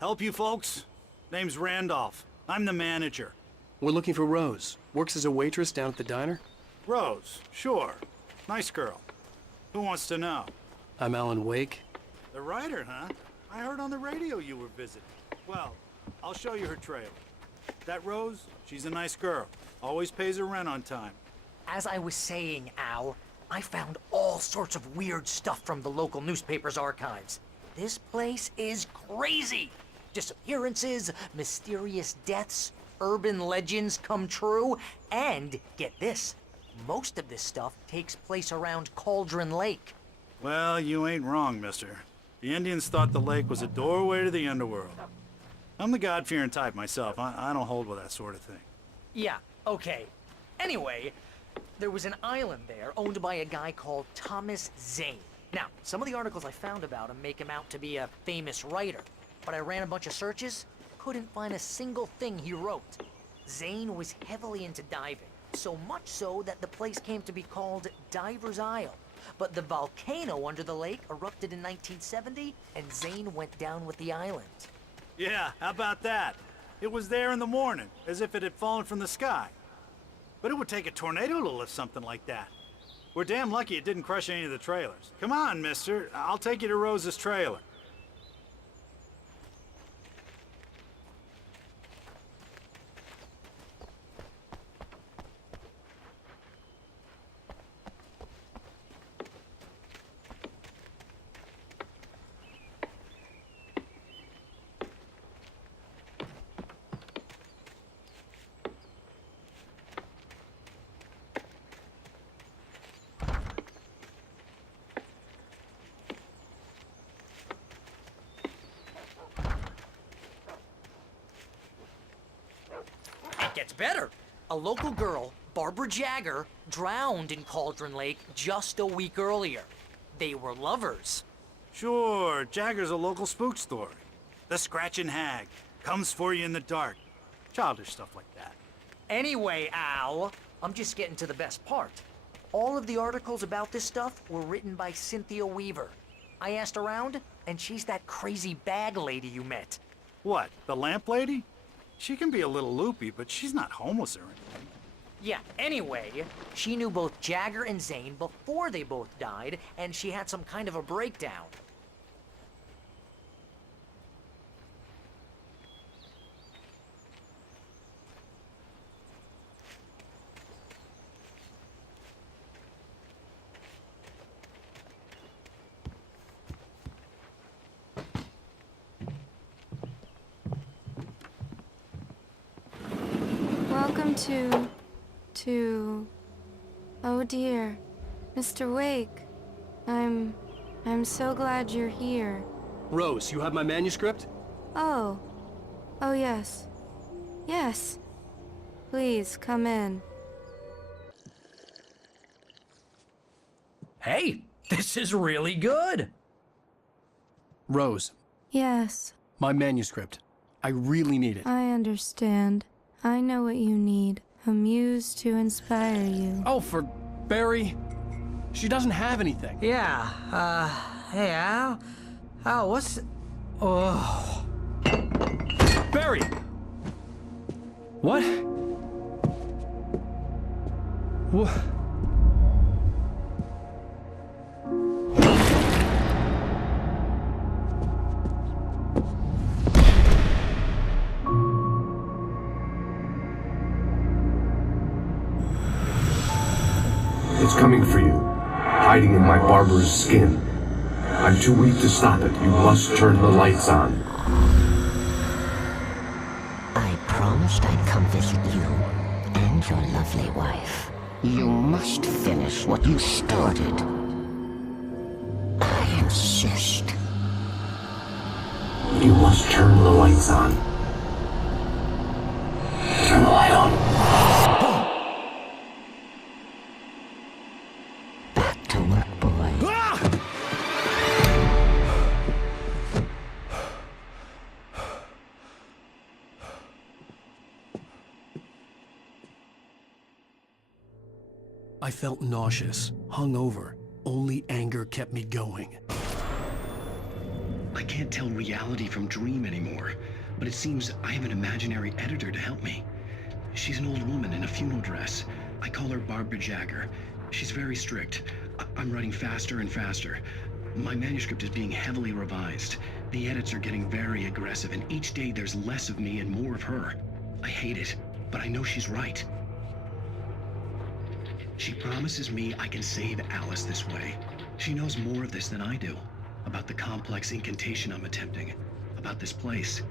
Help you folks? Name's Randolph. I'm the manager. We're looking for Rose. Works as a waitress down at the diner. Rose, sure. Nice girl. Who wants to know? I'm Alan Wake. The writer, huh? I heard on the radio you were visiting. Well, I'll show you her trailer. That Rose, she's a nice girl. Always pays her rent on time. As I was saying, Al, I found all sorts of weird stuff from the local newspaper's archives. This place is crazy. Disappearances, mysterious deaths, urban legends come true, and get this, most of this stuff takes place around Cauldron Lake. Well, you ain't wrong, mister. The Indians thought the lake was a doorway to the underworld. I'm the God-fearing type myself. I don't hold with that sort of thing. Yeah, okay. Anyway, there was an island there owned by a guy called Thomas Zane. Now, some of the articles I found about him make him out to be a famous writer, but I ran a bunch of searches, couldn't find a single thing he wrote. Zane was heavily into diving, so much so that the place came to be called Diver's Isle. But the volcano under the lake erupted in 1970, and Zane went down with the island. Yeah, how about that? It was there in the morning, as if it had fallen from the sky. But it would take a tornado to lift something like that. We're damn lucky it didn't crush any of the trailers. Come on, mister. I'll take you to Rose's trailer. It gets better. A local girl, Barbara Jagger, drowned in Cauldron Lake just a week earlier. They were lovers. Sure, Jagger's a local spook story. The Scratching Hag. Comes for you in the dark. Childish stuff like that. Anyway, Al, I'm just getting to the best part. All of the articles about this stuff were written by Cynthia Weaver. I asked around, and she's that crazy bag lady you met. What, the lamp lady? She can be a little loopy, but she's not homeless or anything. Yeah, anyway, she knew both Jagger and Zane before they both died, and she had some kind of a breakdown. Welcome oh dear, Mr. Wake. I'm so glad you're here. Rose, you have my manuscript? Oh yes. Yes. Please, come in. Hey, this is really good. Rose, Yes, my manuscript. I really need it. I understand. I know what you need. A muse to inspire you. Oh, for Barry? She doesn't have anything. Yeah, hey, Al? Al, what's... Oh... Barry! What? What? It's coming for you, hiding in my barber's skin. I'm too weak to stop it. You must turn the lights on. I promised I'd come visit you and your lovely wife. You must finish what you started. I insist. You must turn the lights on. Turn the light on. Back to work, boy. I felt nauseous, hungover. Only anger kept me going. I can't tell reality from dream anymore, but it seems I have an imaginary editor to help me. She's an old woman in a funeral dress. I call her Barbara Jagger. She's very strict. I'm writing faster and faster. My manuscript is being heavily revised. The edits are getting very aggressive, and each day there's less of me and more of her. I hate it, but I know she's right. She promises me I can save Alice this way. She knows more of this than I do. About the complex incantation I'm attempting. About this place.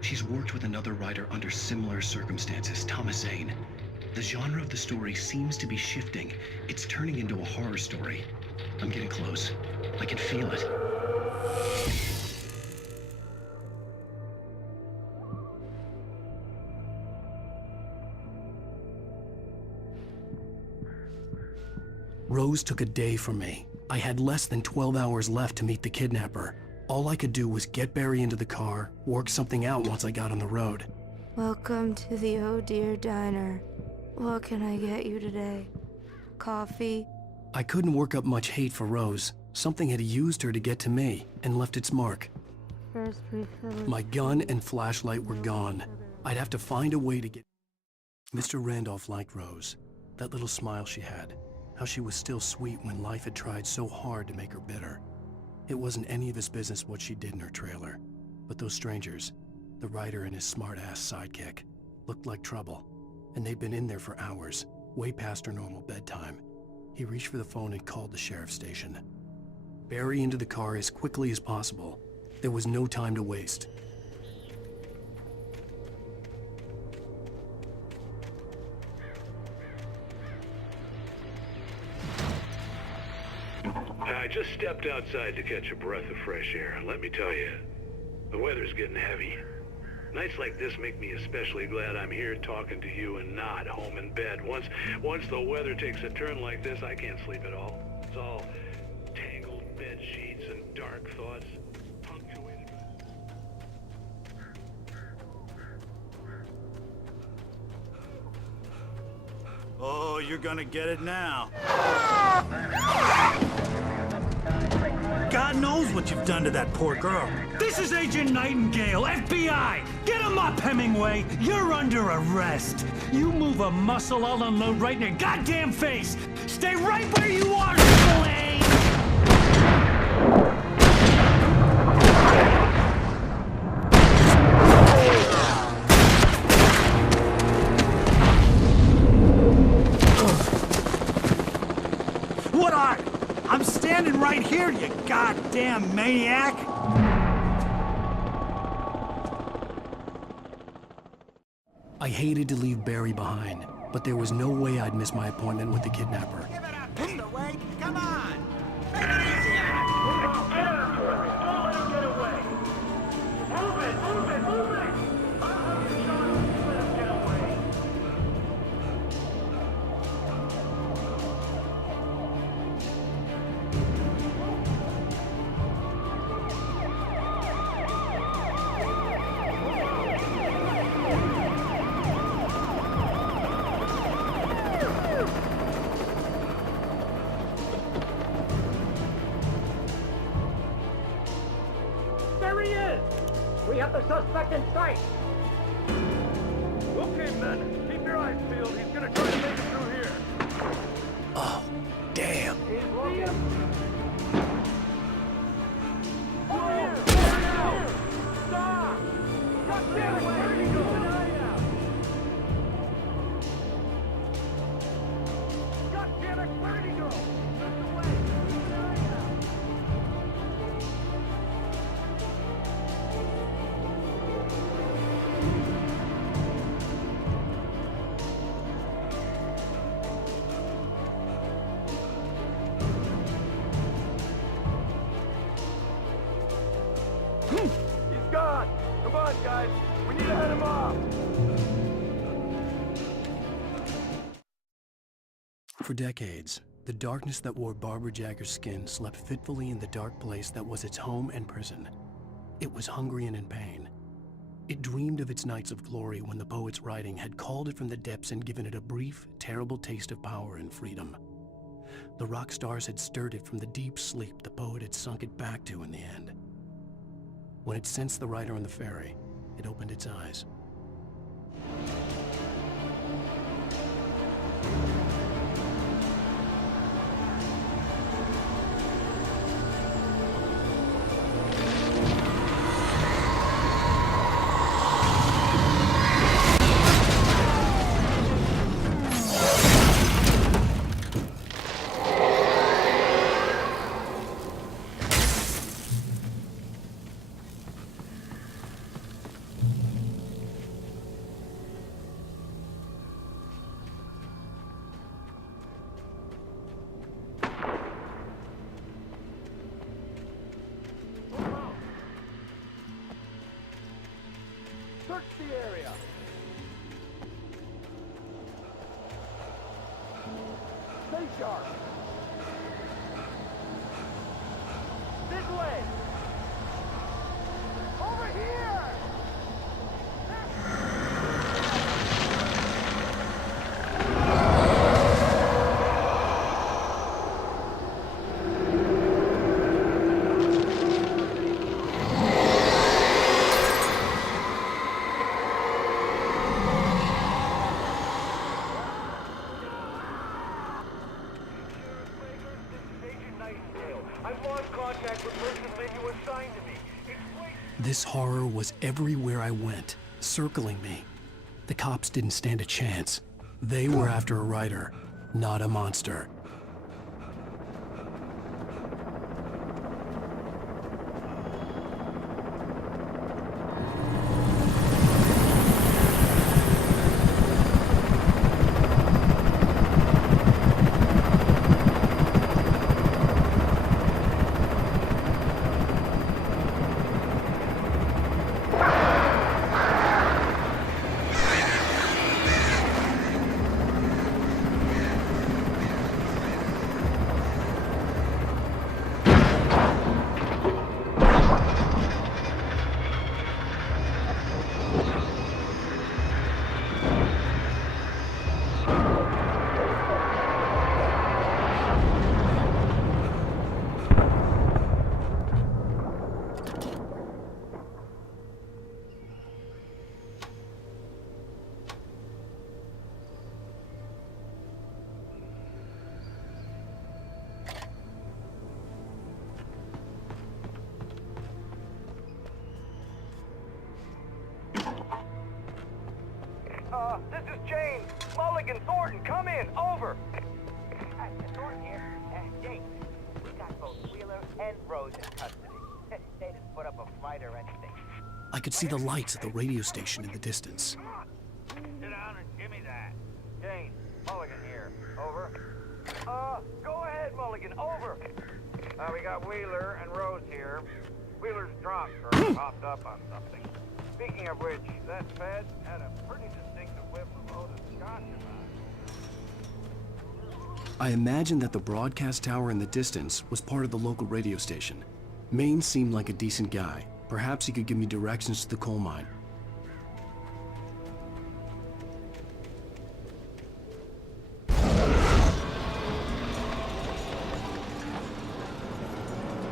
She's worked with another writer under similar circumstances, Thomas Zane. The genre of the story seems to be shifting. It's turning into a horror story. I'm getting close. I can feel it. Rose took a day from me. I had less than 12 hours left to meet the kidnapper. All I could do was get Barry into the car, work something out once I got on the road. Welcome to the Oh Dear Diner. What can I get you today? Coffee? I couldn't work up much hate for Rose. Something had used her to get to me and left its mark. First refill. My gun and flashlight were gone. I'd have to find a way to get... Mr. Randolph liked Rose. That little smile she had. How she was still sweet when life had tried so hard to make her bitter. It wasn't any of his business what she did in her trailer. But those strangers, the writer and his smart-ass sidekick, looked like trouble. And they'd been in there for hours, way past her normal bedtime. He reached for the phone and called the sheriff's station. Barry into the car as quickly as possible. There was no time to waste. I just stepped outside to catch a breath of fresh air. Let me tell you, the weather's getting heavy. Nights like this make me especially glad I'm here talking to you and not home in bed. Once the weather takes a turn like this, I can't sleep at all. It's all tangled bed sheets and dark thoughts, punctuated by... Oh, you're gonna get it now. God knows what you've done to that poor girl. This is Agent Nightingale, FBI! Get him up, Hemingway! You're under arrest! You move a muscle, I'll unload right in your goddamn face! Stay right where you are, Slade! What are you? I'm standing right here, you goddamn maniac! I hated to leave Barry behind, but there was no way I'd miss my appointment with the kidnapper. Give it up, Underway! Come on! Make it easy on him! Get after him! Don't let him get away! Move it! Move it! Move it! I'll have the shot if you let him get away! There he is! We have the suspect in sight! Okay, men, keep your eyes peeled. He's gonna try to make it through here. Oh, damn. Stop! God damn it! Where did he go? God damn it! Where did he go? That's the way! Keep an eye out! He's gone. Come on, guys. We need to head him off. For decades, the darkness that wore Barbara Jagger's skin slept fitfully in the dark place that was its home and prison. It was hungry and in pain. It dreamed of its nights of glory when the poet's writing had called it from the depths and given it a brief, terrible taste of power and freedom. The rock stars had stirred it from the deep sleep the poet had sunk it back to in the end. When it sensed the rider on the ferry, it opened its eyes. Search the area. Stay sharp. This way. Over here. I've lost contact with persons you assigned to me. This horror was everywhere I went, circling me. The cops didn't stand a chance. They were after a rider, not a monster. This is James. Mulligan, Thornton, come in. Over. Thornton here. James, we got both Wheeler and Rose in custody. They didn't put up a fight or anything. I could see the lights at the radio station in the distance. Sit down and give me that. James, Mulligan here. Over. Go ahead, Mulligan. Over. We got Wheeler and Rose here. Wheeler's drunk or popped up on something. Speaking of which, that Fed had a pretty distinctive whiff of Otis Scotch in mind. I imagined that the broadcast tower in the distance was part of the local radio station. Maine seemed like a decent guy. Perhaps he could give me directions to the coal mine.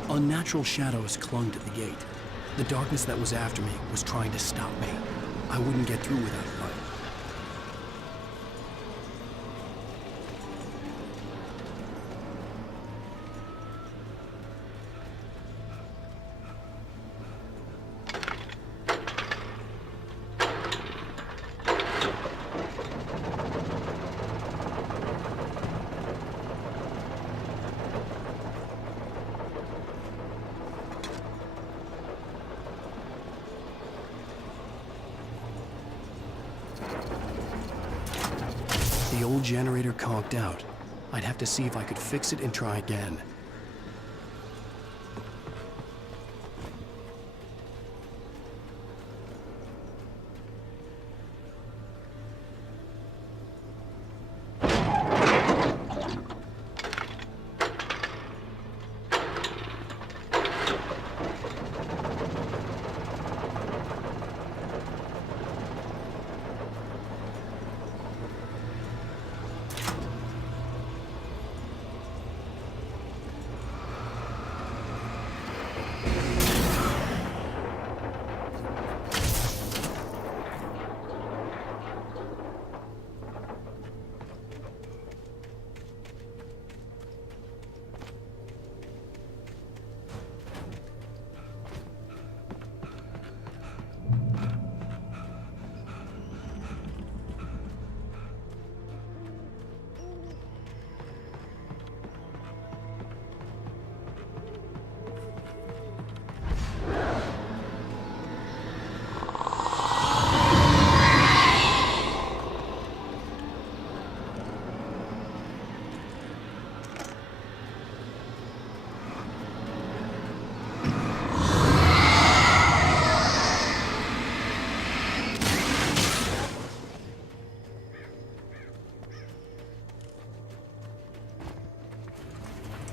Unnatural shadows clung to the gate. The darkness that was after me was trying to stop me. I wouldn't get through without a light. The old generator conked out. I'd have to see if I could fix it and try again.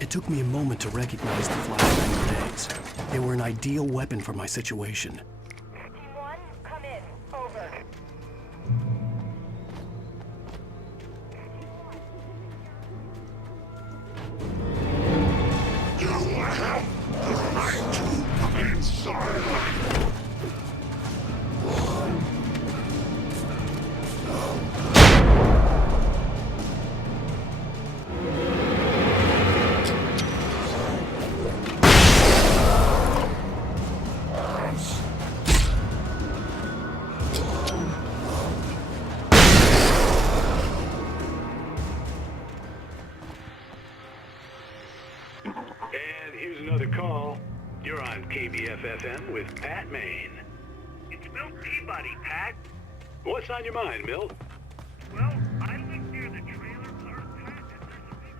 It took me a moment to recognize the flashbang grenades. They were an ideal weapon for my situation. Team 1, come in. Over. And here's another call. You're on KBF-FM with Pat Maine. It's Milt Peabody, Pat. What's on your mind, Milt? Well, I live near the trailer park, Pat, and there's a big...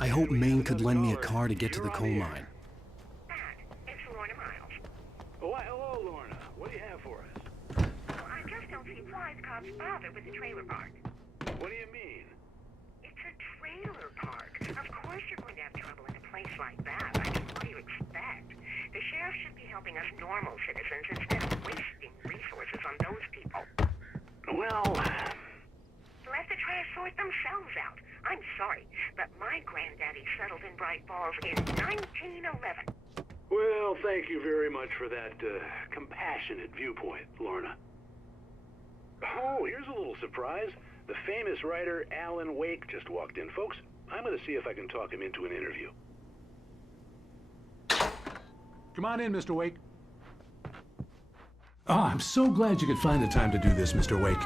I hope Maine could lend me a car to get to the coal mine. It's Lorna Miles. Oh, hello, Lorna. What do you have for us? Well, I just don't see why the cops bother with the trailer park. What do you mean? It's a trailer park. Of course you're going to have trouble in a place like that. I mean, what do you expect? The sheriff should be helping us normal citizens instead of wasting resources on those people. Well... Let the trash sort themselves out. I'm sorry, but my granddaddy settled in Bright Falls in 1911. Well, thank you very much for that compassionate viewpoint, Lorna. Oh, here's a little surprise. The famous writer Alan Wake just walked in. Folks, I'm going to see if I can talk him into an interview. Come on in, Mr. Wake. Oh, I'm so glad you could find the time to do this, Mr. Wake.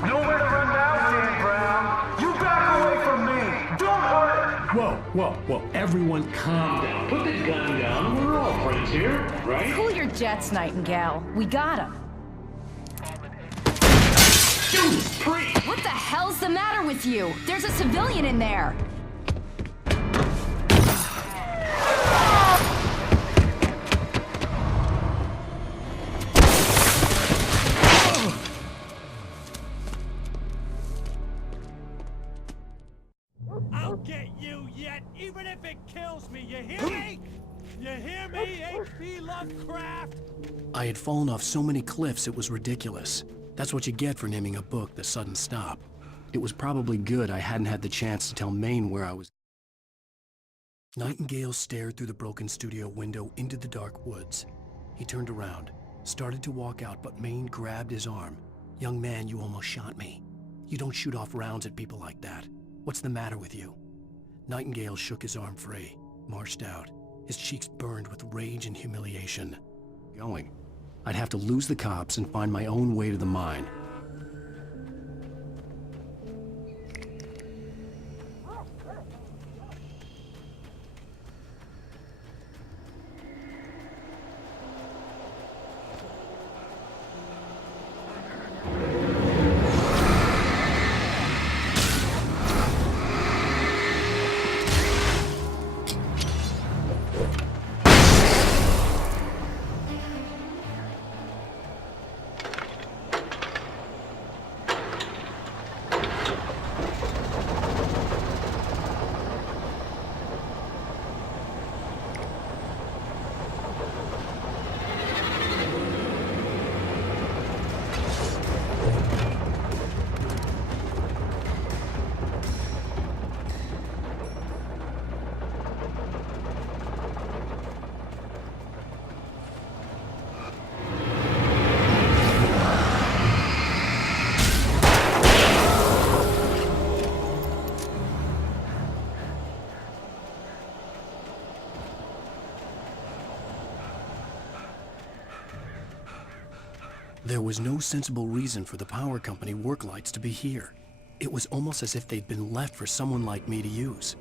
Nowhere to run now, Dan Brown. You back away from me. Don't hurt. Whoa. Everyone calm down. Put the gun down. We're all friends here, right? Cool your jets, Nightingale. We got him. Judas Priest! What the hell's the matter with you? There's a civilian in there. I'll get you yet, even if it kills me, you hear me? You hear me, H.P. Lovecraft? I had fallen off so many cliffs it was ridiculous. That's what you get for naming a book The Sudden Stop. It was probably good I hadn't had the chance to tell Maine where I was. Nightingale stared through the broken studio window into the dark woods. He turned around, started to walk out, but Maine grabbed his arm. "Young man, you almost shot me. You don't shoot off rounds at people like that. What's the matter with you?" Nightingale shook his arm free, marched out. His cheeks burned with rage and humiliation. Going. I'd have to lose the cops and find my own way to the mine. There was no sensible reason for the power company work lights to be here. It was almost as if they'd been left for someone like me to use.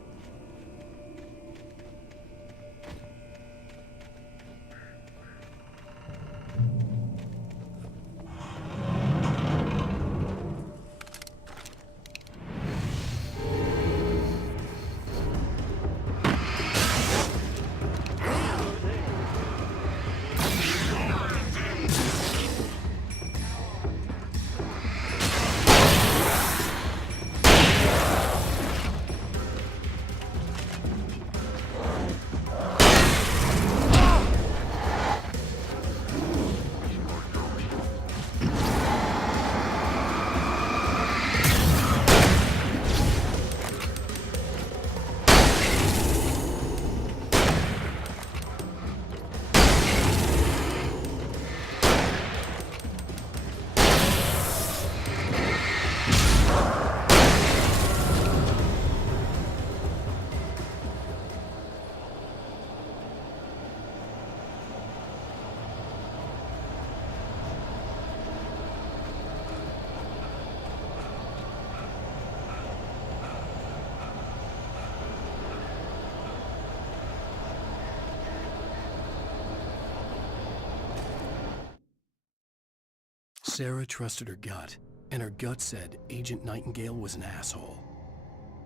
Sarah trusted her gut, and her gut said Agent Nightingale was an asshole.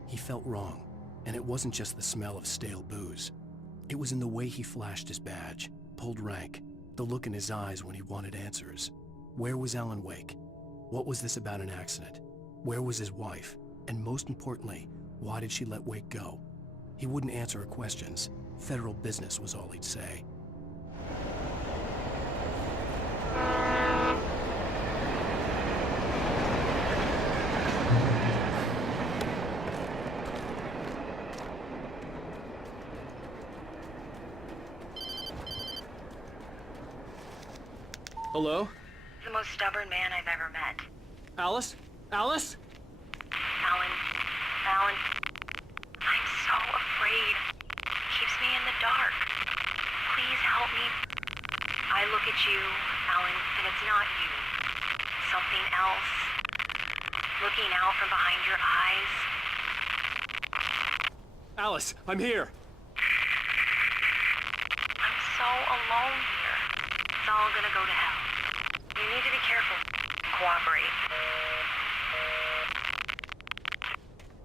He felt wrong, and it wasn't just the smell of stale booze. It was in the way he flashed his badge, pulled rank, the look in his eyes when he wanted answers. Where was Alan Wake? What was this about an accident? Where was his wife? And most importantly, why did she let Wake go? He wouldn't answer her questions. Federal business was all he'd say. Hello? The most stubborn man I've ever met. Alice? Alice? Alan. I'm so afraid. Keeps me in the dark. Please help me. I look at you, Alan, and it's not you. Something else. Looking out from behind your eyes. Alice, I'm here. I'm so alone here. It's all gonna go to hell. You need to be careful. Cooperate.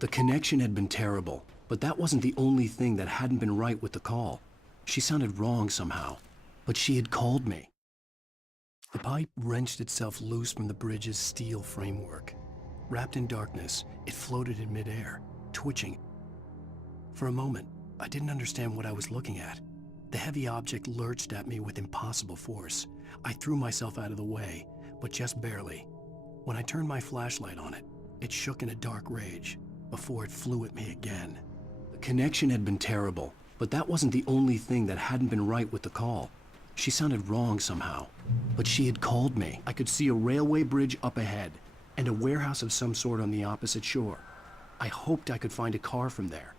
The connection had been terrible, but that wasn't the only thing that hadn't been right with the call. She sounded wrong somehow, but she had called me. The pipe wrenched itself loose from the bridge's steel framework. Wrapped in darkness, it floated in midair, twitching. For a moment, I didn't understand what I was looking at. The heavy object lurched at me with impossible force. I threw myself out of the way, but just barely. When I turned my flashlight on it, it shook in a dark rage before it flew at me again. The connection had been terrible, but that wasn't the only thing that hadn't been right with the call. She sounded wrong somehow, but she had called me. I could see a railway bridge up ahead and a warehouse of some sort on the opposite shore. I hoped I could find a car from there.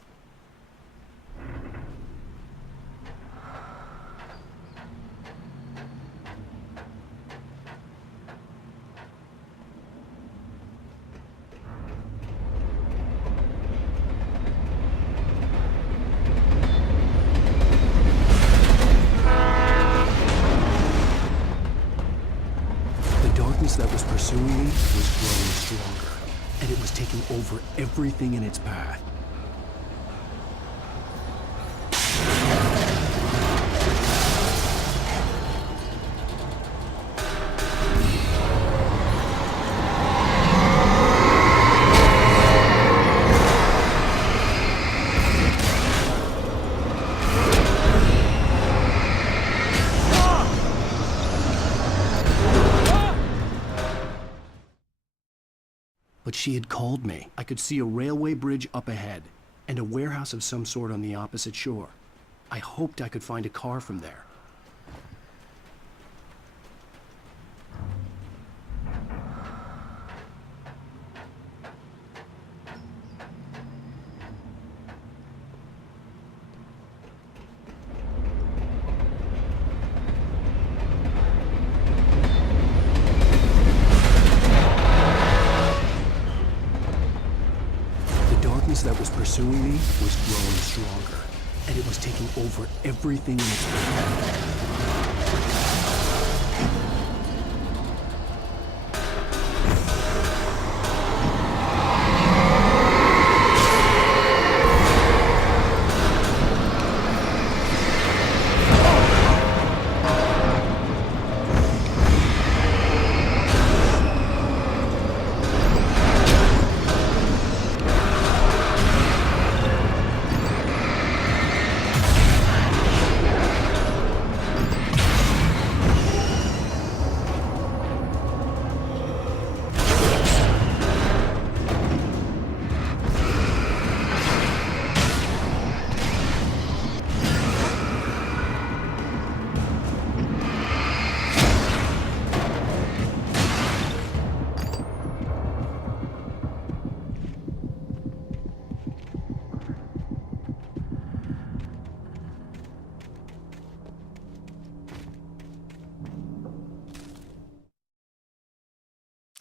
That was pursuing me was growing stronger, and it was taking over everything in its path. But she had called me. I could see a railway bridge up ahead and a warehouse of some sort on the opposite shore. I hoped I could find a car from there. pursuing me was growing stronger, and it was taking over everything in its path.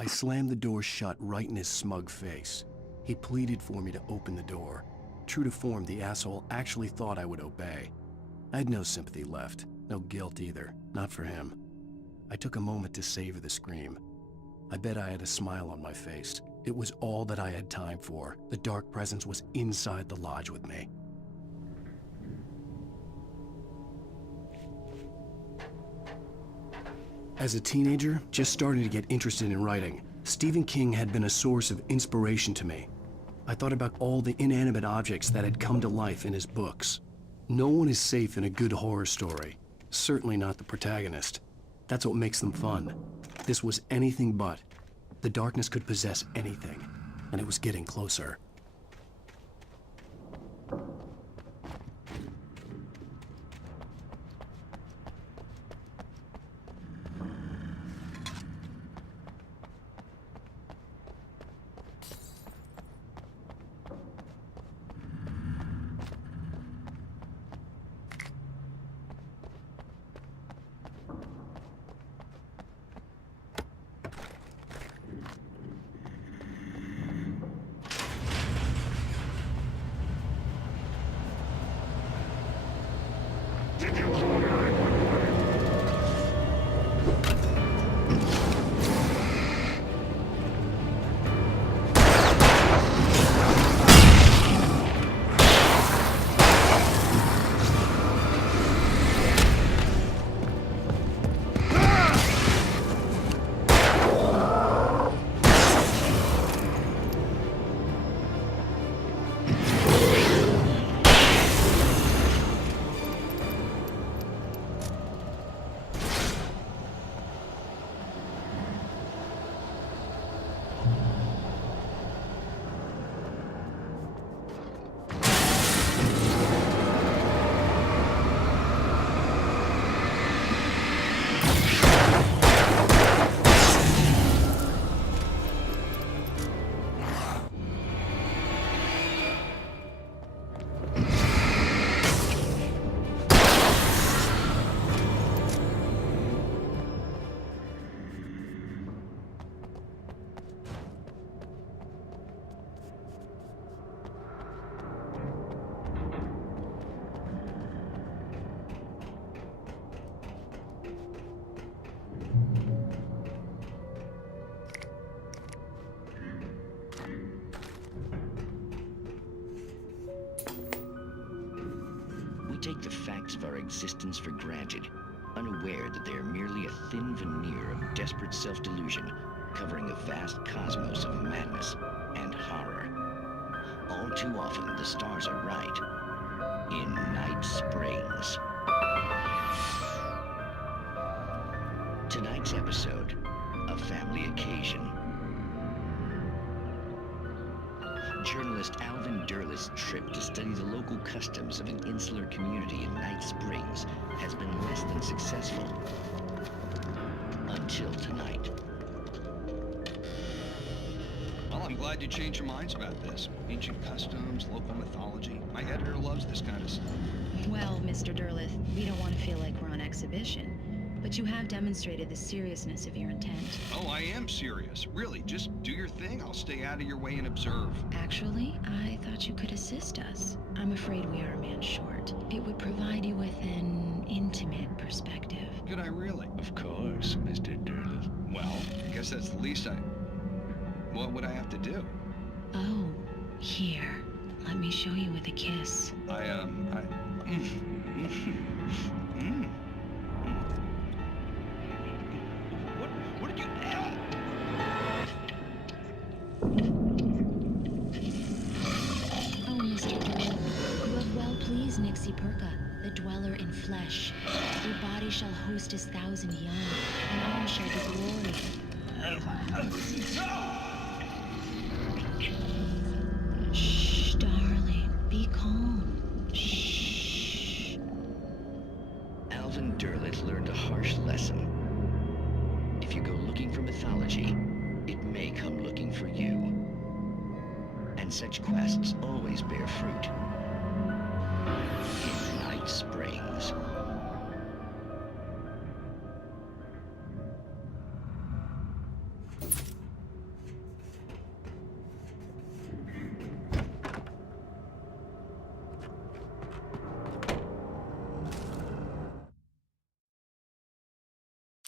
I slammed the door shut right in his smug face. He pleaded for me to open the door. True to form, the asshole actually thought I would obey. I had no sympathy left, no guilt either, not for him. I took a moment to savor the scream. I bet I had a smile on my face. It was all that I had time for. The dark presence was inside the lodge with me. As a teenager, just starting to get interested in writing, Stephen King had been a source of inspiration to me. I thought about all the inanimate objects that had come to life in his books. No one is safe in a good horror story. Certainly not the protagonist. That's what makes them fun. This was anything but. The darkness could possess anything, and it was getting closer. Take the facts of our existence for granted, unaware that they are merely a thin veneer of desperate self-delusion, covering a vast cosmos of madness and horror. All too often, the stars are right. In Night Springs. Tonight's episode, A Family Occasion. Journalist Alvin Derlis' trip to study the local customs of an insular community in Night Springs has been less than successful. Until tonight. Well, I'm glad you changed your minds about this. Ancient customs, local mythology. My editor loves this kind of stuff. Well, Mr. Derlis, we don't want to feel like we're on exhibition. but you have demonstrated the seriousness of your intent. Oh, I am serious. Really, just do your thing. I'll stay out of your way and observe. Actually, I thought you could assist us. I'm afraid we are a man short. It would provide you with an intimate perspective. Could I really? Of course, Mr. Durleth. Well, I guess that's the least I... What would I have to do? Oh, here. Let me show you with a kiss. What did you... Oh, Mr. Durleth, you have well pleased Nixie Perka, the dweller in flesh. Your body shall host his 1,000 young, and all shall be glory. Shh, darling, be calm. Shh. Alvin Durleth learned a harsh lesson. If you go looking for mythology, it may come looking for you. And such quests always bear fruit. In Night Springs.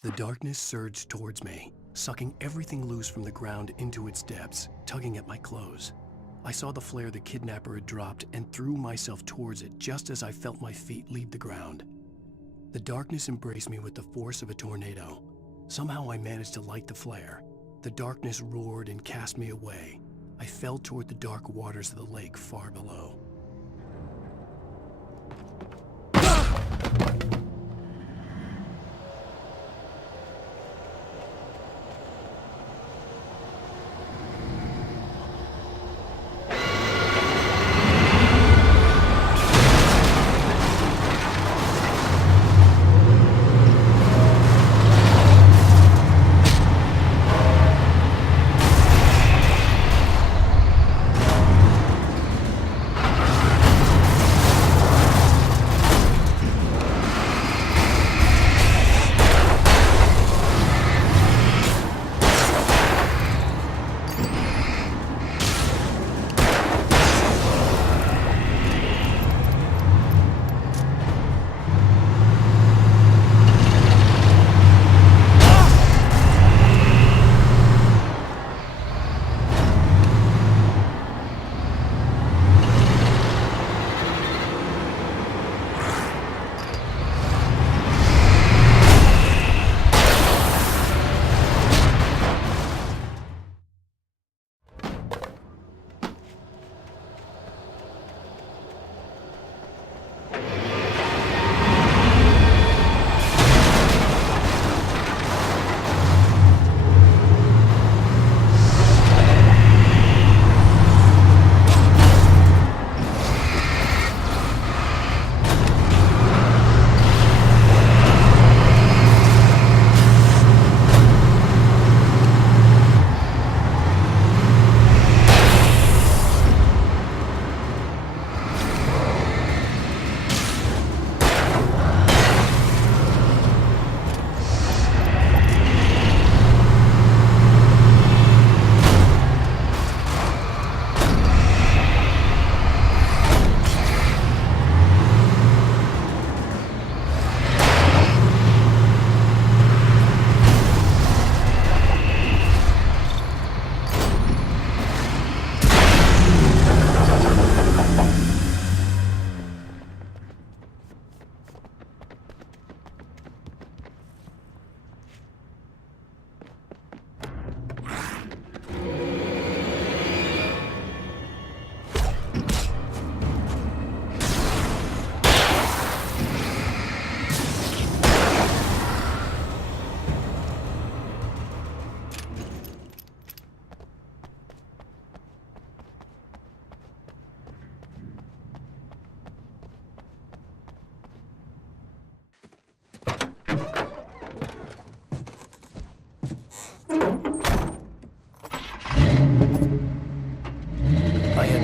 The darkness surged towards me, sucking everything loose from the ground into its depths, tugging at my clothes. I saw the flare the kidnapper had dropped and threw myself towards it just as I felt my feet leave the ground. The darkness embraced me with the force of a tornado. Somehow I managed to light the flare. The darkness roared and cast me away. I fell toward the dark waters of the lake far below.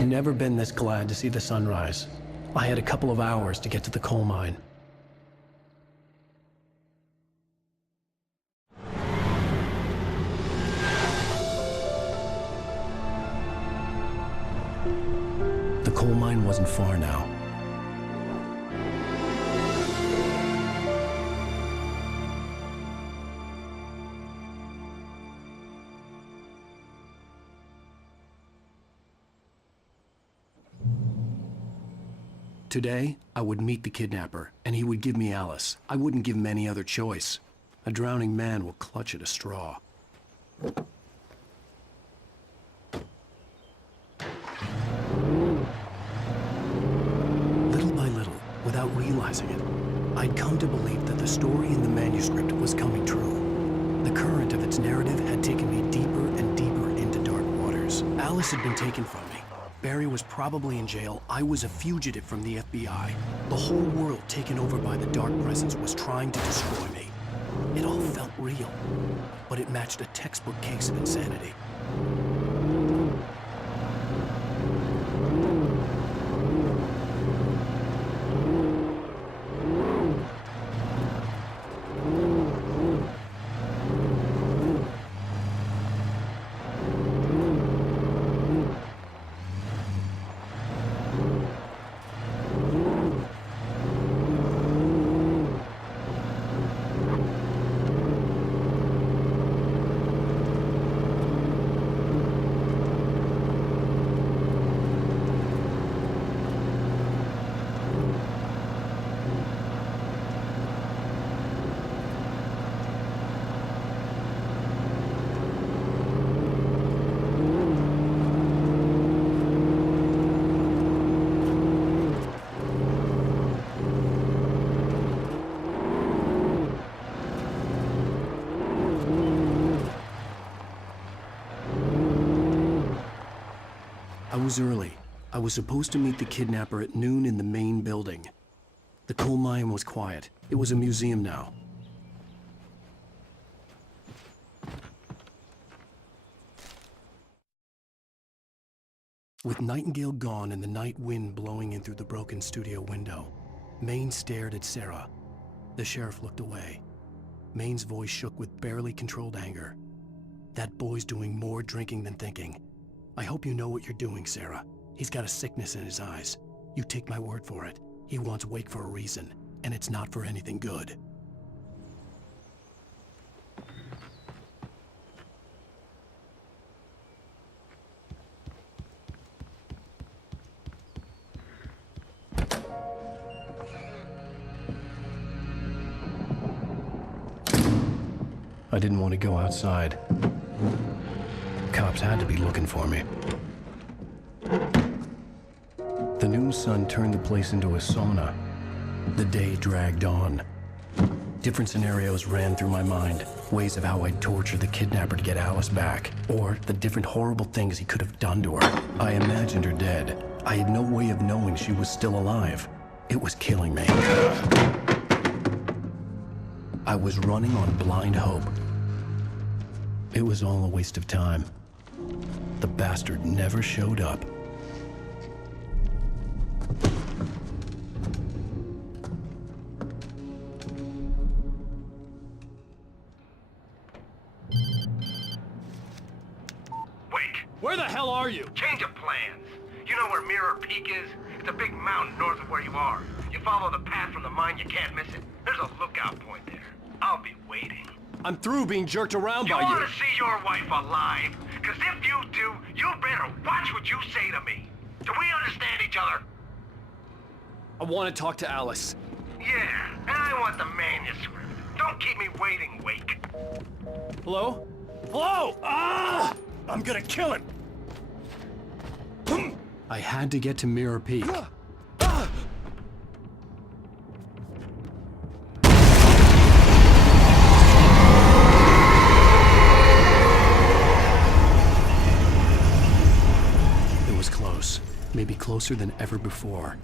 Never been this glad to see the sunrise. I had a couple of hours to get to the coal mine. coal mine wasn't far now. Today, I would meet the kidnapper, and he would give me Alice. I wouldn't give him any other choice. A drowning man will clutch at a straw. Little by little, without realizing it, I'd come to believe that the story in the manuscript was coming true. The current of its narrative had taken me deeper and deeper into dark waters. Alice had been taken from me. Barry was probably in jail. I was a fugitive from the FBI. The whole world taken over by the Dark Presence was trying to destroy me. It all felt real, but it matched a textbook case of insanity. I was early. I was supposed to meet the kidnapper at noon in the main building. The coal mine was quiet. It was a museum now. With Nightingale gone and the night wind blowing in through the broken studio window, Maine stared at Sarah. The sheriff looked away. Maine's voice shook with barely controlled anger. That boy's doing more drinking than thinking. I hope you know what you're doing, Sarah. He's got a sickness in his eyes. You take my word for it. He wants Wake for a reason, and it's not for anything good. I didn't want to go outside. Cops had to be looking for me. The noon sun turned the place into a sauna. The day dragged on. Different scenarios ran through my mind. Ways of how I'd torture the kidnapper to get Alice back. Or the different horrible things he could have done to her. I imagined her dead. I had no way of knowing she was still alive. It was killing me. I was running on blind hope. It was all a waste of time. The bastard never showed up. Where the hell are you? Change of plans. You know where Mirror Peak is? It's a big mountain north of where you are. You follow the path from the mine, you can't miss it. There's a lookout point there. I'll be waiting. I'm through being jerked around by you. You want to see your wife alive? Because if you do, you better watch what you say to me. Do we understand each other? I want to talk to Alice. Yeah, and I want the manuscript. Don't keep me waiting, Wake. Hello? Hello! Ah! I'm gonna kill him! I had to get to Mirror Peak. It was close. Maybe closer than ever before.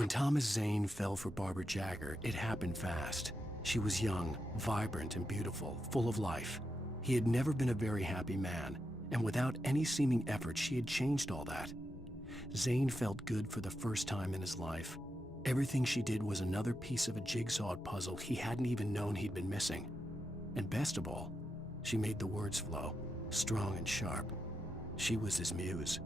When Thomas Zane fell for Barbara Jagger, it happened fast. She was young, vibrant, and beautiful, full of life. He had never been a very happy man, and without any seeming effort, she had changed all that. Zane felt good for the first time in his life. Everything she did was another piece of a jigsaw puzzle he hadn't even known he'd been missing. And best of all, she made the words flow, strong and sharp. She was his muse.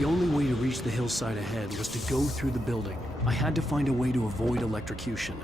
The only way to reach the hillside ahead was to go through the building. I had to find a way to avoid electrocution.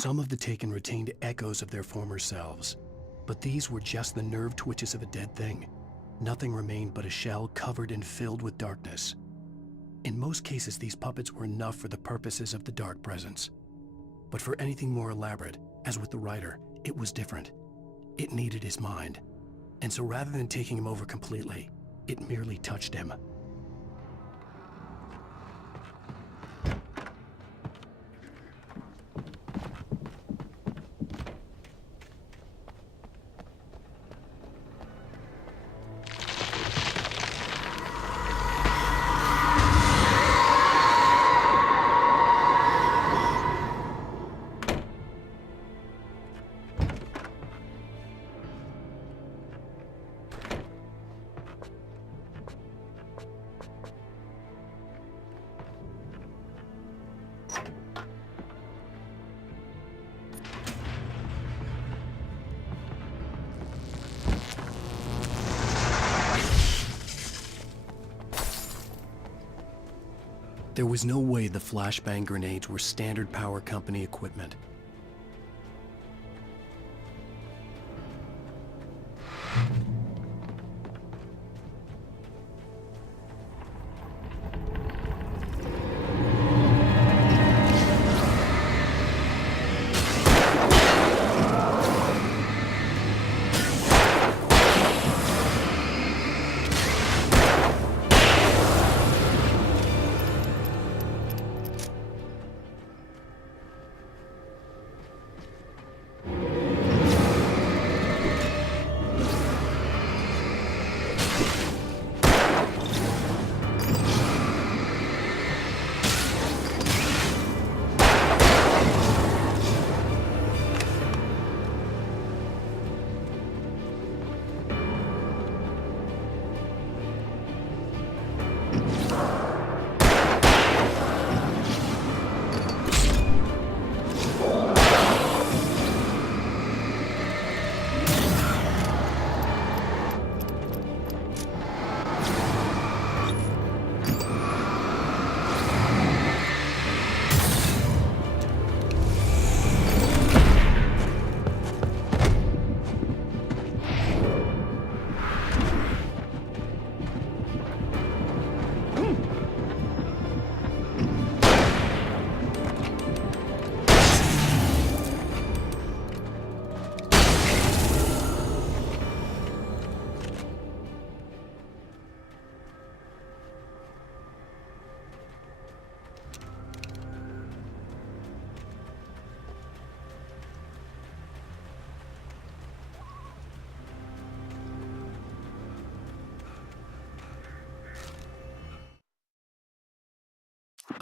Some of the Taken retained echoes of their former selves, but these were just the nerve twitches of a dead thing. Nothing remained but a shell covered and filled with darkness. In most cases, these puppets were enough for the purposes of the Dark Presence. But for anything more elaborate, as with the writer, it was different. It needed his mind. And so rather than taking him over completely, it merely touched him. There was no way the flashbang grenades were Standard Power Company equipment.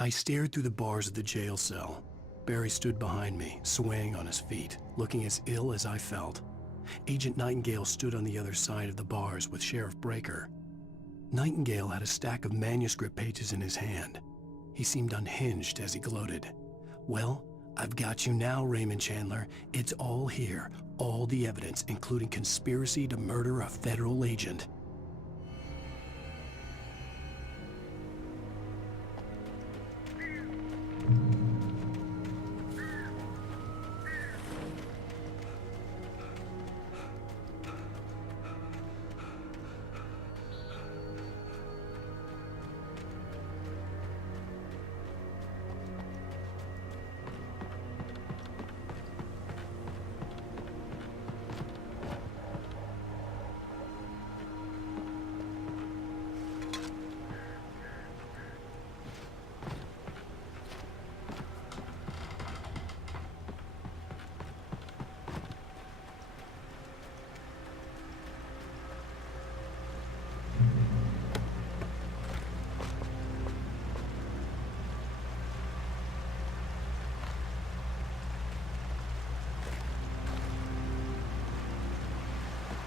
I stared through the bars of the jail cell. Barry stood behind me, swaying on his feet, looking as ill as I felt. Agent Nightingale stood on the other side of the bars with Sheriff Breaker. Nightingale had a stack of manuscript pages in his hand. He seemed unhinged as he gloated. "Well, I've got you now, Raymond Chandler. It's all here, all the evidence, including conspiracy to murder a federal agent."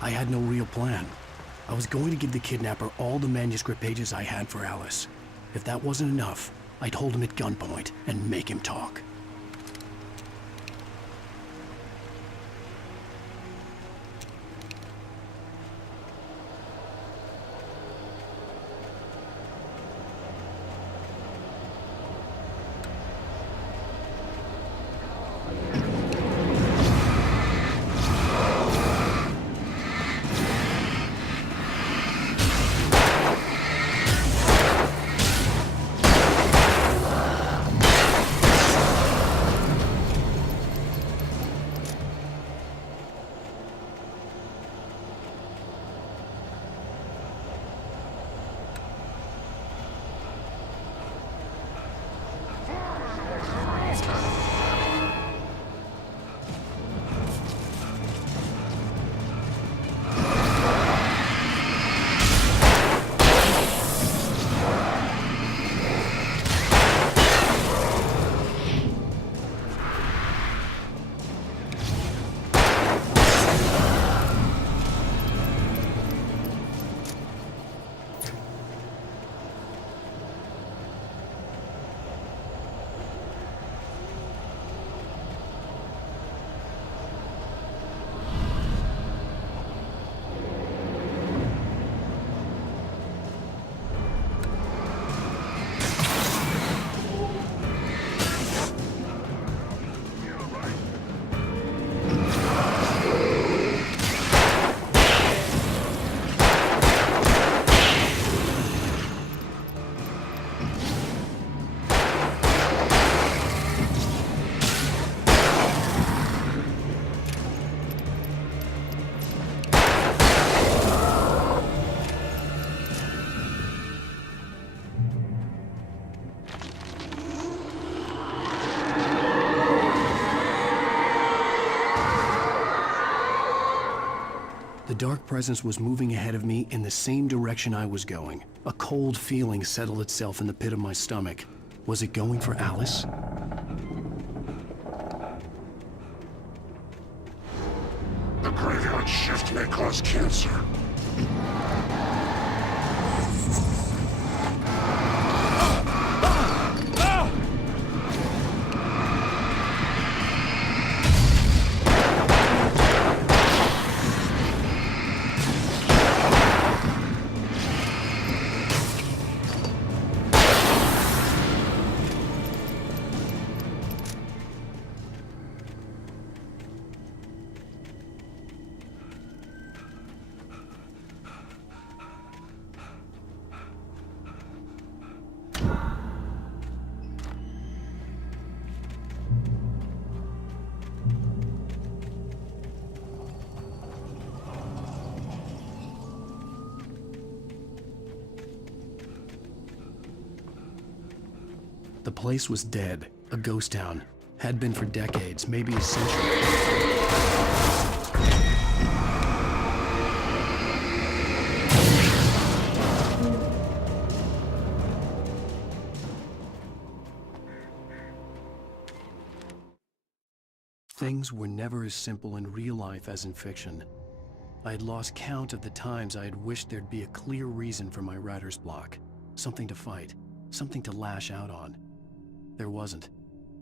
I had no real plan. I was going to give the kidnapper all the manuscript pages I had for Alice. If that wasn't enough, I'd hold him at gunpoint and make him talk. dark presence was moving ahead of me in the same direction I was going. A cold feeling settled itself in the pit of my stomach. Was it going for Alice? The graveyard shift may cause cancer. The place was dead, a ghost town. Had been for decades, maybe a century. Things were never as simple in real life as in fiction. I had lost count of the times I had wished there'd be a clear reason for my writer's block. Something to fight, something to lash out on. There wasn't.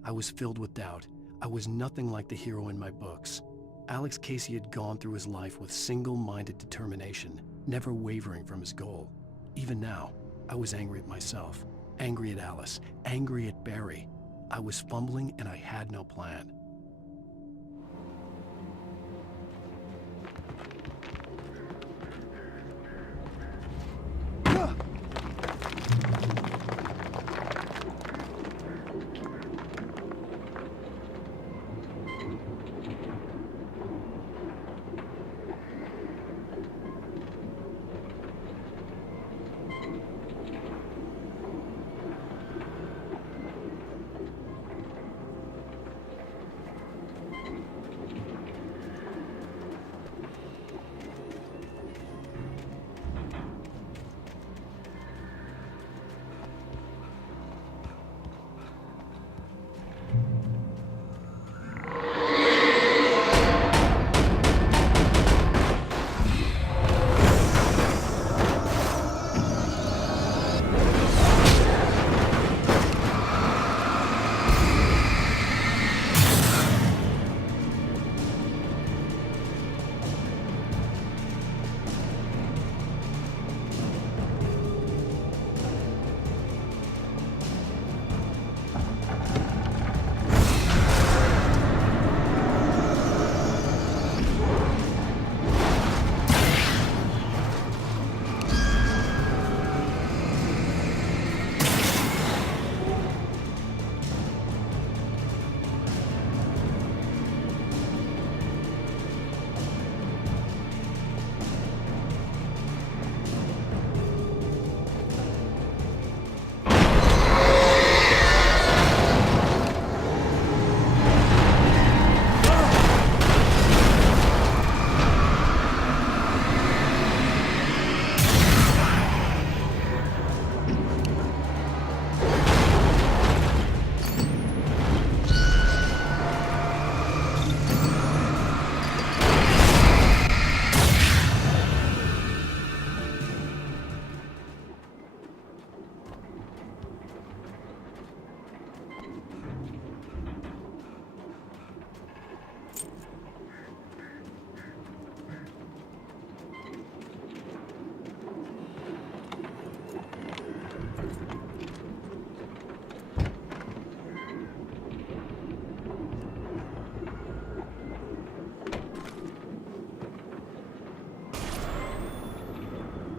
I was filled with doubt. I was nothing like the hero in my books. Alex Casey had gone through his life with single-minded determination, never wavering from his goal. Even now, I was angry at myself, angry at Alice, angry at Barry. I was fumbling and I had no plan.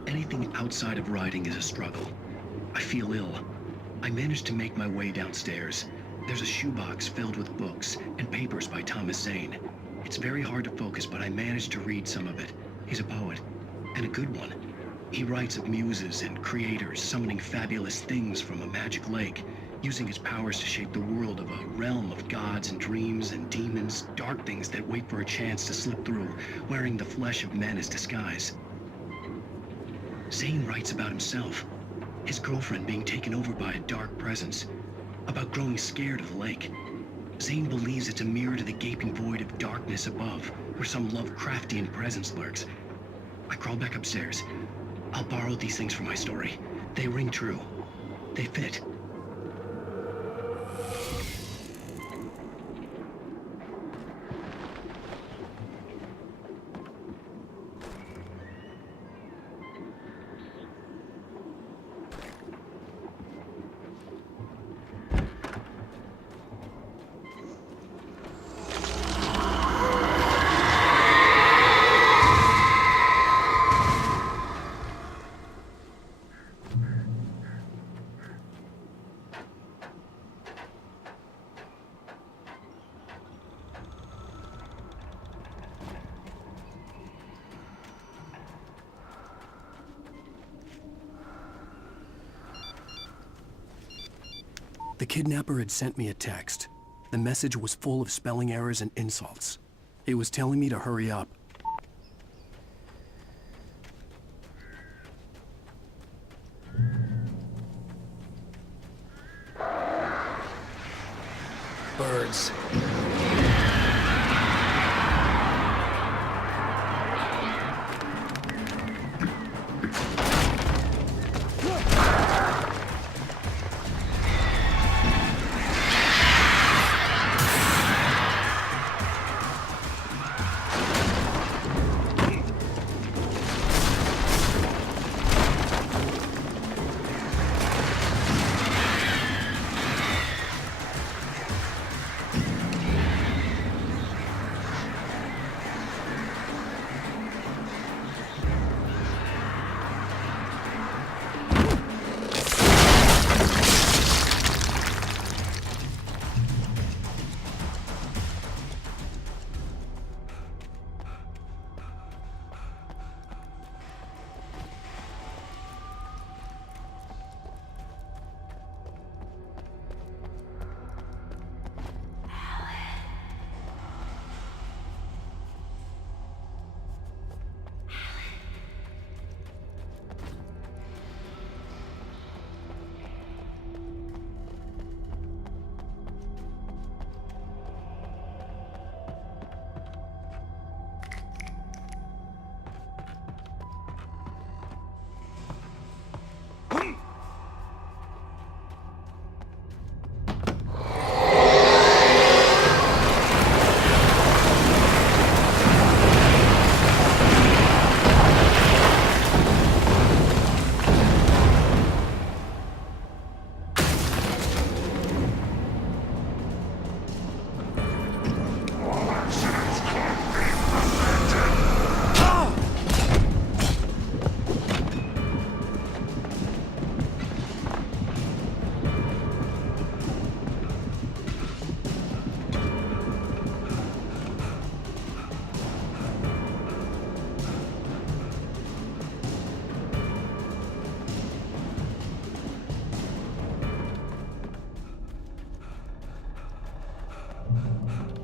Anything outside of writing is a struggle. I feel ill. I managed to make my way downstairs. There's a shoebox filled with books and papers by Thomas Zane. It's very hard to focus, but I managed to read some of it. He's a poet, and a good one. He writes of muses and creators summoning fabulous things from a magic lake, using his powers to shape the world of a realm of gods and dreams and demons, dark things that wait for a chance to slip through, wearing the flesh of men as disguise. Zane writes about himself, his girlfriend being taken over by a dark presence, about growing scared of the lake. Zane believes it's a mirror to the gaping void of darkness above, where some Lovecraftian presence lurks. I crawl back upstairs. I'll borrow these things for my story. They ring true. They fit. The kidnapper had sent me a text. The message was full of spelling errors and insults. It was telling me to hurry up. Birds.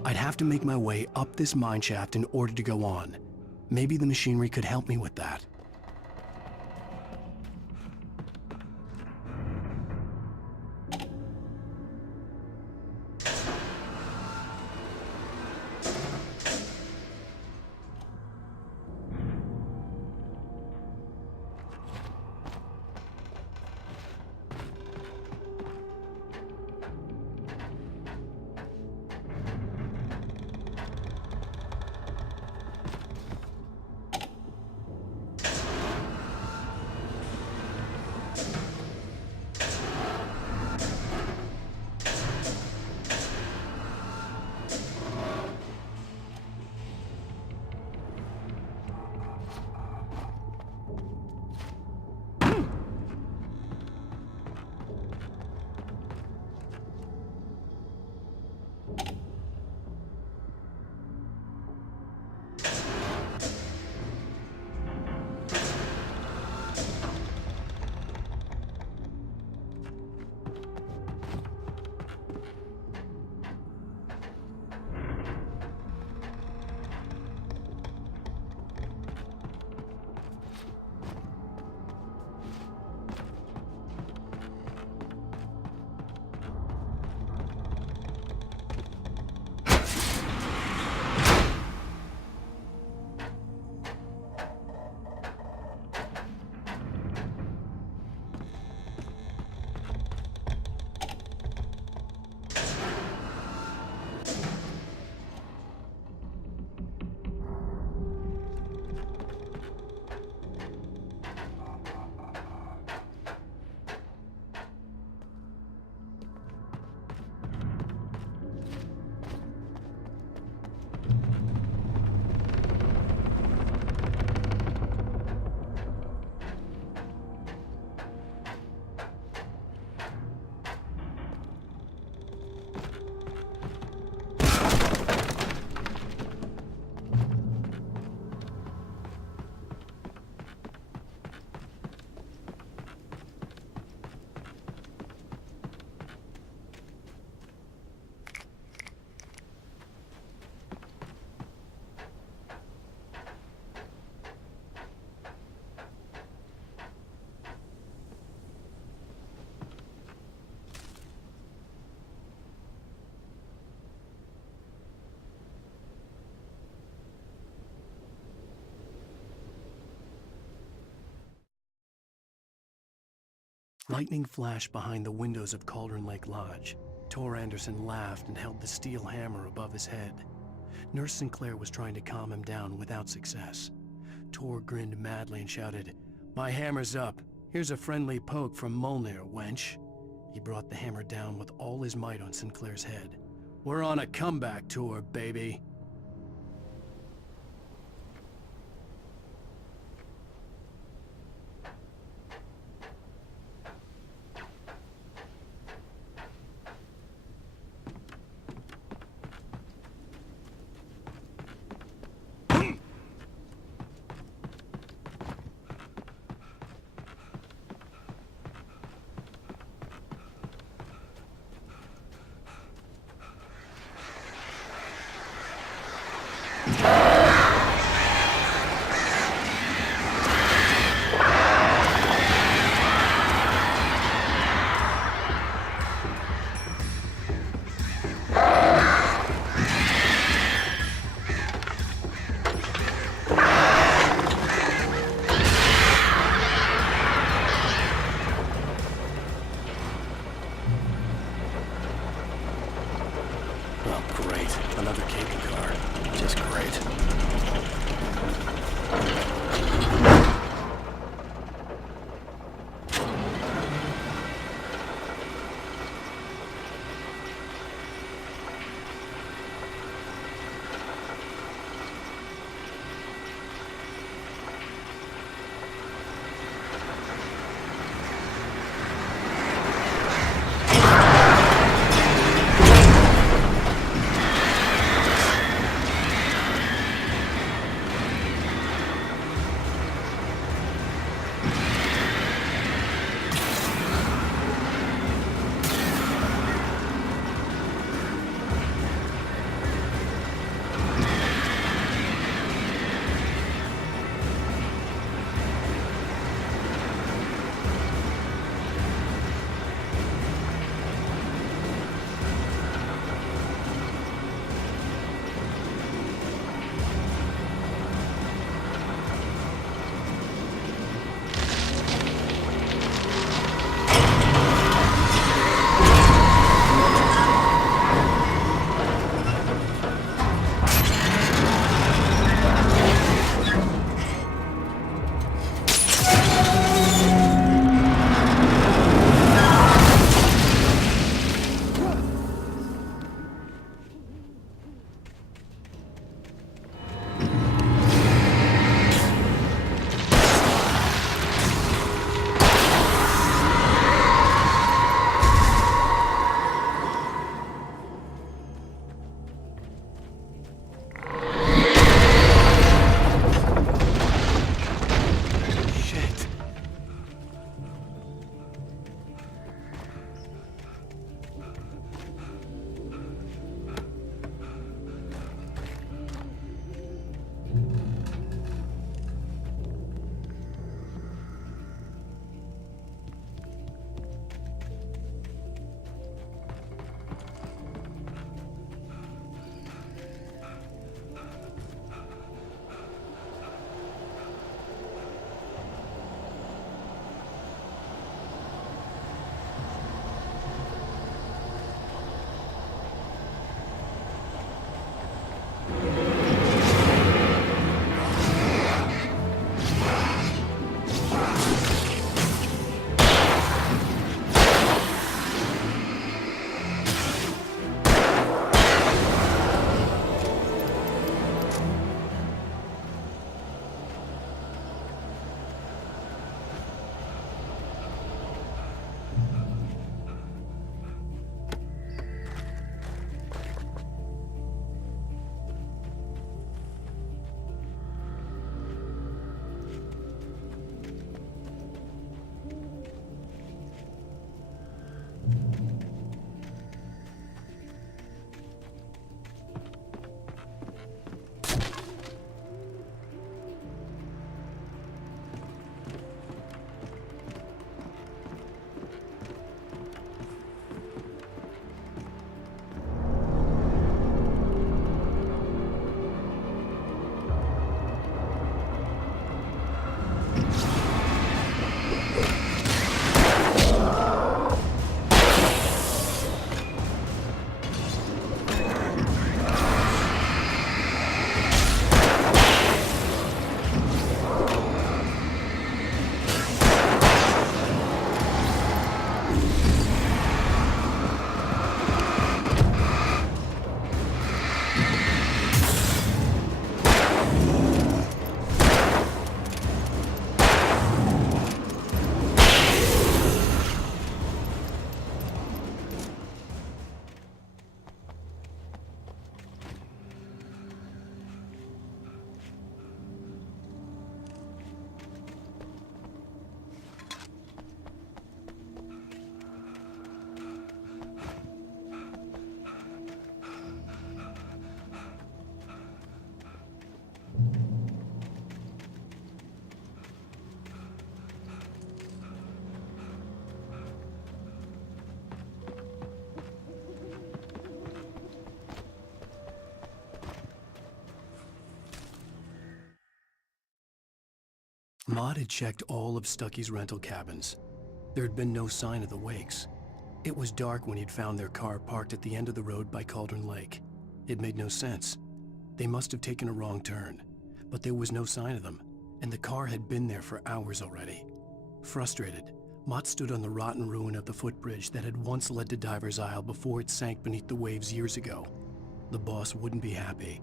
I'd have to make my way up this mineshaft in order to go on. Maybe the machinery could help me with that. Lightning flashed behind the windows of Cauldron Lake Lodge. Tor Anderson laughed and held the steel hammer above his head. Nurse Sinclair was trying to calm him down without success. Tor grinned madly and shouted, "My hammer's up. Here's a friendly poke from Molnir, wench." He brought the hammer down with all his might on Sinclair's head. "We're on a comeback tour, baby." Oh, great. Another cable car. Just great. Maud had checked all of Stucky's rental cabins. There had been no sign of the Wakes. It was dark when he'd found their car parked at the end of the road by Cauldron Lake. It made no sense. They must have taken a wrong turn, but there was no sign of them, and the car had been there for hours already. Frustrated, Mott stood on the rotten ruin of the footbridge that had once led to Diver's Isle before it sank beneath the waves years ago. The boss wouldn't be happy.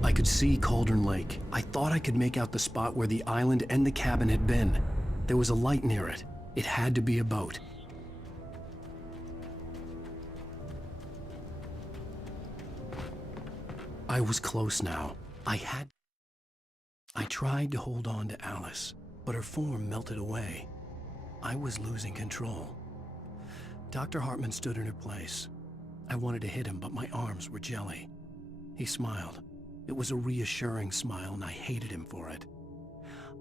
I could see Cauldron Lake. I thought I could make out the spot where the island and the cabin had been. There was a light near it. It had to be a boat. I was close now. I tried to hold on to Alice, but her form melted away. I was losing control. Dr. Hartman stood in her place. I wanted to hit him, but my arms were jelly. He smiled. It was a reassuring smile, and I hated him for it.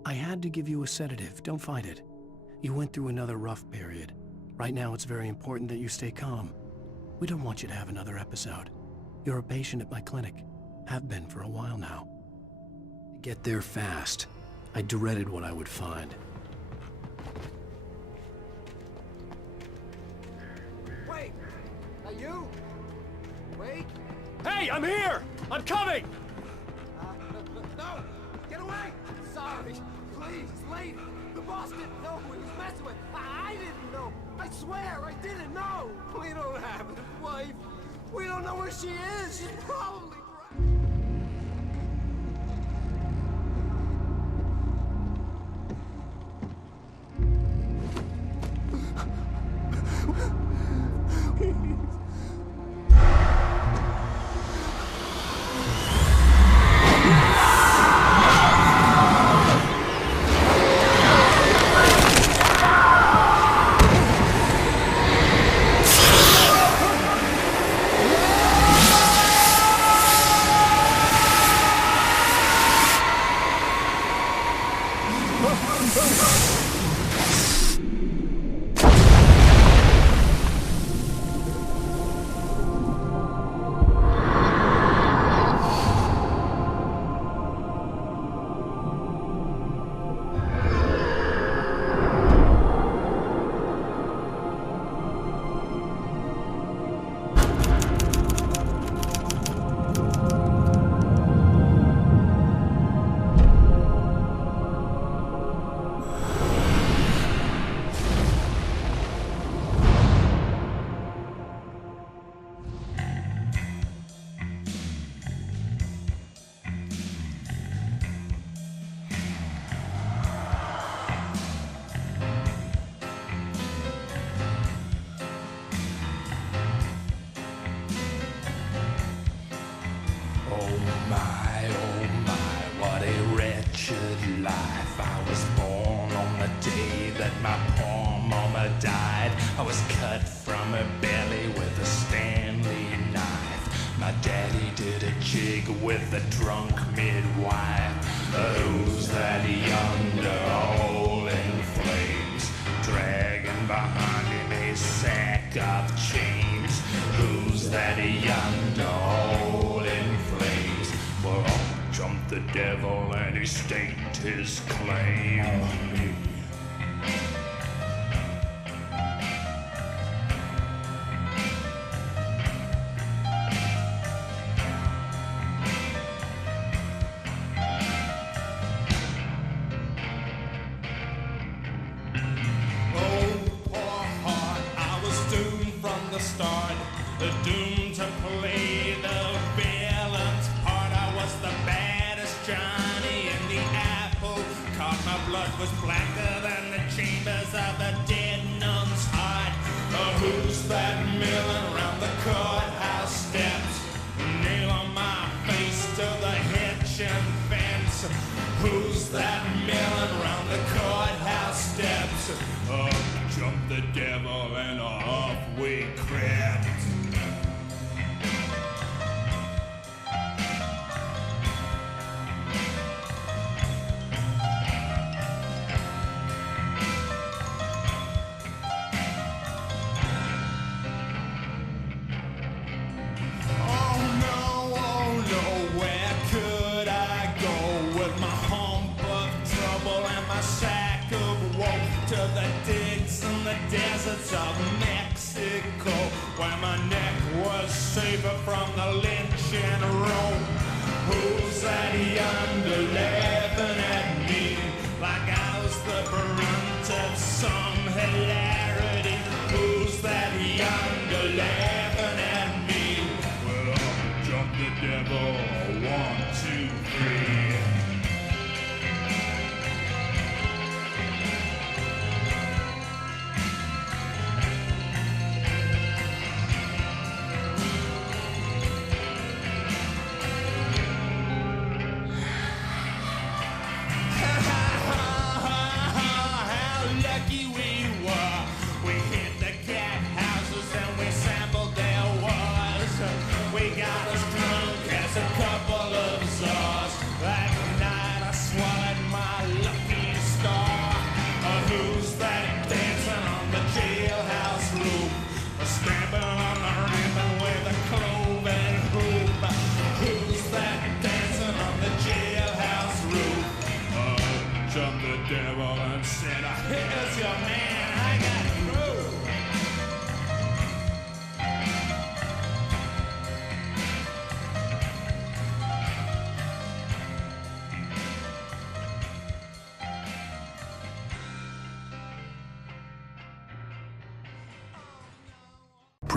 I had to give you a sedative. Don't fight it. You went through another rough period. Right now, it's very important that you stay calm. We don't want you to have another episode. You're a patient at my clinic. Have been for a while now. Get there fast. I dreaded what I would find. Wait! Are you? Wait! Hey, I'm here! I'm coming! No! Get away! Sorry! Please, lady! The boss didn't know who he was messing with! I didn't know! I swear, I didn't know! We don't have a wife! We don't know where she is! She's probably... what a wretched life. I was born on the day that my poor mama died. I was cut from her belly with a Stanley knife. My daddy did a jig with a drunk midwife. Who's that yonder all in flames, dragging behind him a sack of chains? Who's that yonder all in flames? Well, up jumped the devil and he staked his claim on me. Doomed to play the villain's part. I was the baddest Johnny in the apple cart. My blood was blacker than the chambers of a dead nun's heart. Who's that milling around the courthouse steps? Nail on my face to the hitch and fence. Who's that milling around the courthouse steps? Up jumped the devil and off we crept. Deserts of Mexico, where my neck was safer from the lynching rope. Who's that yonder laughing at me like I was the brunt of some hilarity? Who's that yonder laughing at me? Well, up jumped the devil, 1, 2, 3.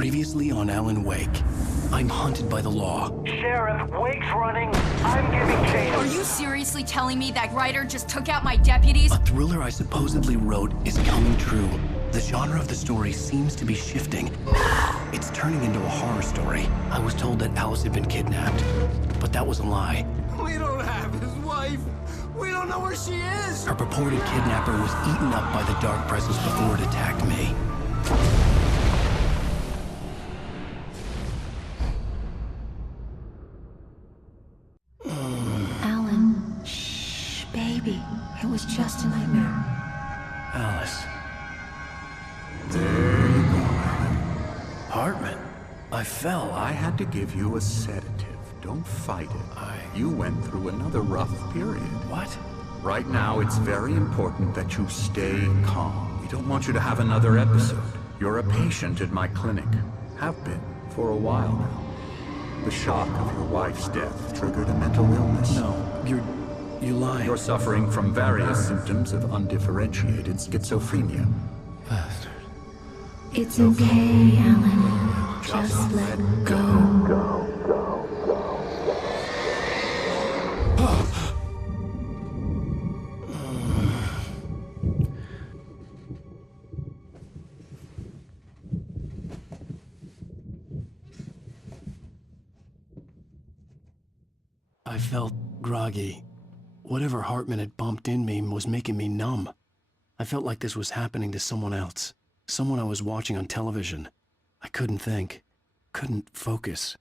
Previously on Alan Wake. I'm hunted by the law. Sheriff, Wake's running. I'm giving chase. Are you seriously telling me that Ryder just took out my deputies? A thriller I supposedly wrote is coming true. The genre of the story seems to be shifting. It's turning into a horror story. I was told that Alice had been kidnapped, but that was a lie. We don't have his wife. We don't know where she is. Her purported kidnapper was eaten up by the dark presence before it attacked me. Alan, shh, baby. It was just a nightmare. Alice. There you go, Alan. Hartman, I fell. I had to give you a sedative. Don't fight it. You went through another rough period. What? Right now, it's very important that you stay calm. We don't want you to have another episode. You're a patient at my clinic. Have been for a while now. The shock of your wife's death triggered a mental illness. No, you lie. You're suffering from various symptoms of undifferentiated schizophrenia. Bastard. It's okay, Alan. Just let go. I felt groggy. Whatever Hartman had bumped in me was making me numb. I felt like this was happening to someone else. Someone I was watching on television. I couldn't think. Couldn't focus.